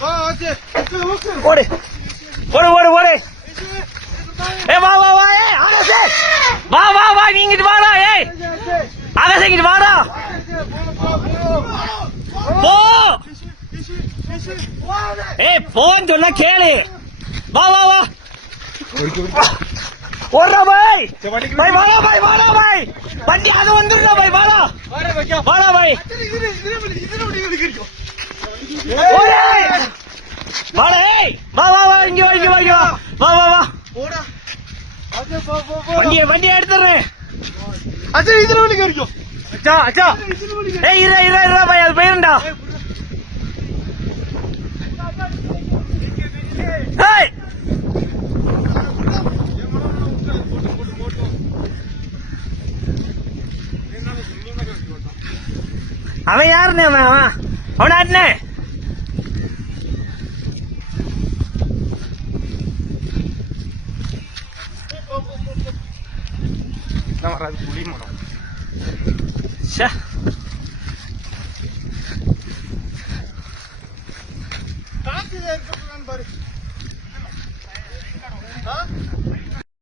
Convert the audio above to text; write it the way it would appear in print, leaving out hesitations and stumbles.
ஓடு ஓடு ஓடு ஓடு. ஏ வா வா வா. ஏ ஆகாஷே வா வா வா. நீ இங்கிட்டு வாடா. ஏய் ஆகாஷே இங்கிட்டு வாடா. போ. ஏய் போன்னு சொன்னா கேளு. வா வா வா. ஓடுறா பாய். பாய் வாடா பாய் வாடா பாய். வண்டி அது வந்துடுறா பாய் வாடா. வாடா பாய். வாடா. ஏய் வா வா வா. இங்க வா இங்க வா இங்க வா. வா வா வா. வண்டியை எடுத்துறேன். இதுல வண்டி கிடைக்கும். அச்சா அச்சா. ஏய் இரா இரா இரா பாய். அது போயிருண்டா. ஏய் அவன் யாருன்னு அவன் அவனாட்னே. புளி மரம் பாரு.